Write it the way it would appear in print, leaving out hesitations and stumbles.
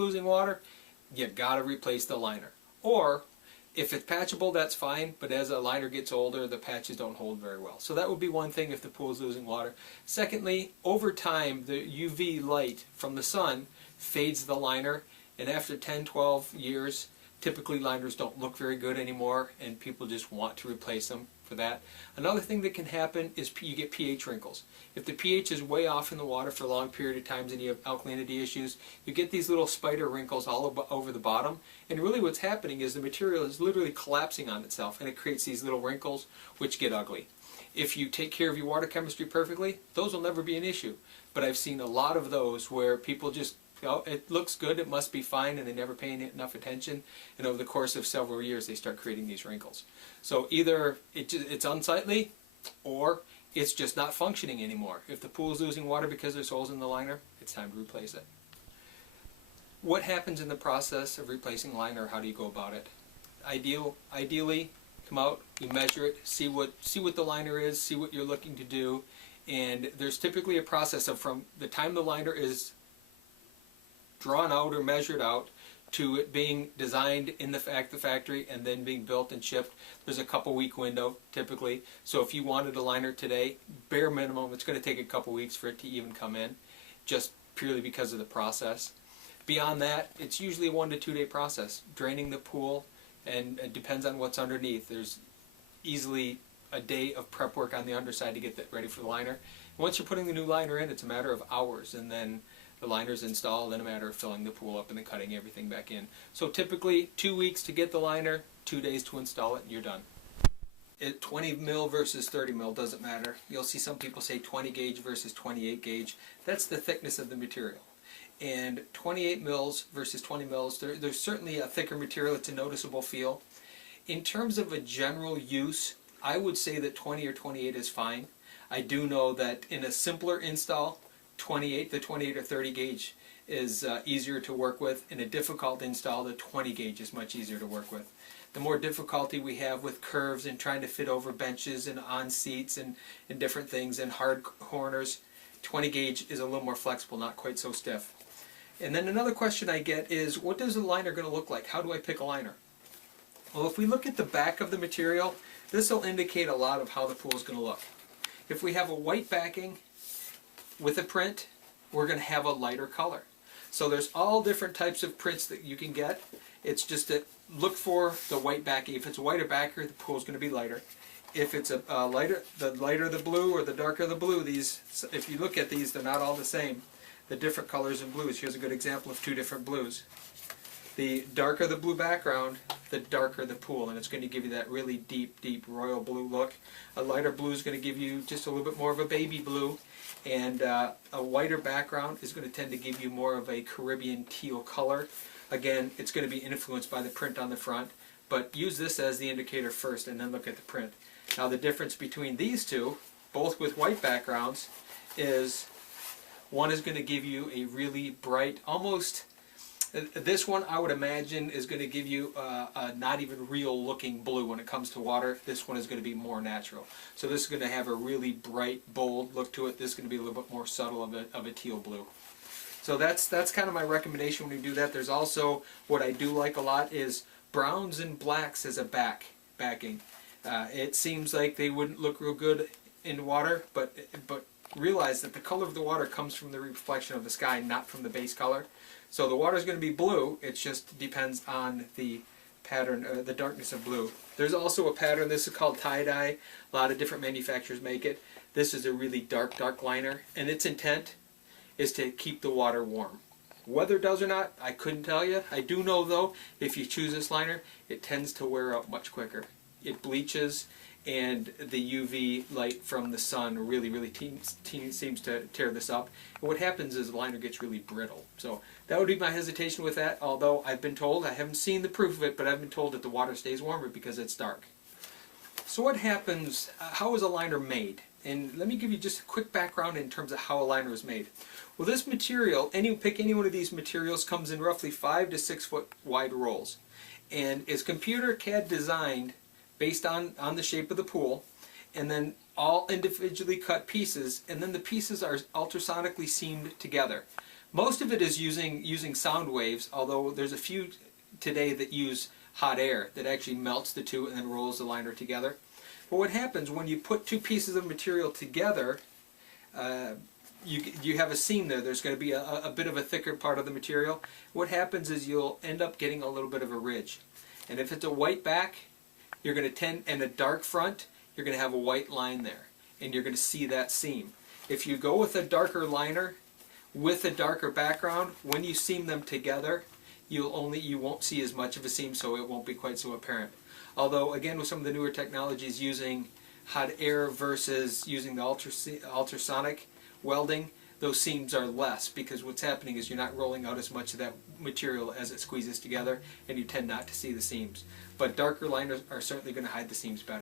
losing water, you gotta replace the liner. Or if it's patchable, that's fine, but as a liner gets older, the patches don't hold very well. So that would be one thing if the pool is losing water. Secondly, over time, the UV light from the sun fades the liner, and after 10, 12 years, typically liners don't look very good anymore, and people just want to replace them for that. Another thing that can happen is you get pH wrinkles. If the pH is way off in the water for a long period of times and you have alkalinity issues, you get these little spider wrinkles all over the bottom, and really what's happening is the material is literally collapsing on itself, and it creates these little wrinkles which get ugly. If you take care of your water chemistry perfectly, those will never be an issue. But I've seen a lot of those where people just, oh, it looks good, it must be fine, and they never pay enough attention, and over the course of several years they start creating these wrinkles. So either it's unsightly, or it's just not functioning anymore. If the pool is losing water because there's holes in the liner, it's time to replace it. What happens in the process of replacing liner? How do you go about it? Ideally, come out, you measure it, see what the liner is, see what you're looking to do, and there's typically a process of from the time the liner is drawn out or measured out to it being designed in the factory and then being built and shipped. There's a couple week window typically. So if you wanted a liner today, bare minimum, it's going to take a couple weeks for it to even come in, just purely because of the process. Beyond that, it's usually a 1 to 2 day process. Draining the pool, and it depends on what's underneath. There's easily a day of prep work on the underside to get that ready for the liner. And once you're putting the new liner in, it's a matter of hours, and then the liner's installed in a matter of filling the pool up and then cutting everything back in. So typically 2 weeks to get the liner, 2 days to install it, and you're done. 20 mil versus 30 mil doesn't matter. You'll see some people say 20 gauge versus 28 gauge. That's the thickness of the material. And 28 mils versus 20 mils, there's certainly a thicker material. It's a noticeable feel. In terms of a general use, I would say that 20 or 28 is fine. I do know that in a simpler install, the 28 or 30 gauge is easier to work with. In a difficult install, the 20 gauge is much easier to work with. The more difficulty we have with curves and trying to fit over benches and on seats and different things and hard corners, 20 gauge is a little more flexible, not quite so stiff. And then another question I get is, what does a liner going to look like? How do I pick a liner? Well, if we look at the back of the material, this will indicate a lot of how the pool is going to look. If we have a white backing with a print, we're going to have a lighter color. So there's all different types of prints that you can get. It's just that look for the white backing. If it's a whiter backer, the pool is going to be lighter. If it's a lighter the blue or the darker the blue, if you look at these, they're not all the same. The different colors of blues. Here's a good example of 2 different blues. The darker the blue background, the darker the pool, and it's going to give you that really deep, deep royal blue look. A lighter blue is going to give you just a little bit more of a baby blue, and a whiter background is going to tend to give you more of a Caribbean teal color. Again, it's going to be influenced by the print on the front, but use this as the indicator first and then look at the print. Now the difference between these two, both with white backgrounds, is one is going to give you a really bright, almost, this one I would imagine is going to give you a not even real looking blue when it comes to water. This one is going to be more natural. So this is going to have a really bright, bold look to it. This is going to be a little bit more subtle of a teal blue. So that's kind of my recommendation when you do that. There's also, what I do like a lot is browns and blacks as a backing. It seems like they wouldn't look real good in water, but realize that the color of the water comes from the reflection of the sky, not from the base color. So the water is going to be blue, it just depends on the pattern, the darkness of blue. There's also a pattern, this is called tie-dye. A lot of different manufacturers make it. This is a really dark, dark liner, and its intent is to keep the water warm. Whether it does or not, I couldn't tell you. I do know though, if you choose this liner, it tends to wear out much quicker. It bleaches, and the UV light from the sun really seems to tear this up. And what happens is the liner gets really brittle. So that would be my hesitation with that, although I've been told, I haven't seen the proof of it, but I've been told that the water stays warmer because it's dark. So what happens, how is a liner made? And let me give you just a quick background in terms of how a liner is made. Well, this material, pick any one of these materials, comes in roughly 5 to 6 foot wide rolls. And is computer CAD designed based on the shape of the pool, and then all individually cut pieces, and then the pieces are ultrasonically seamed together. Most of it is using sound waves, although there's a few today that use hot air that actually melts the two and then rolls the liner together. But what happens when you put two pieces of material together, you have a seam there. There's going to be a bit of a thicker part of the material. What happens is you'll end up getting a little bit of a ridge. And if it's a white back, you're going to tend, and a dark front, you're going to have a white line there. And you're going to see that seam. If you go with a darker liner with a darker background, when you seam them together, you won't see as much of a seam, so it won't be quite so apparent. Although, again, with some of the newer technologies using hot air versus using the ultrasonic welding, those seams are less, because what's happening is you're not rolling out as much of that material as it squeezes together, and you tend not to see the seams. But darker liners are certainly going to hide the seams better.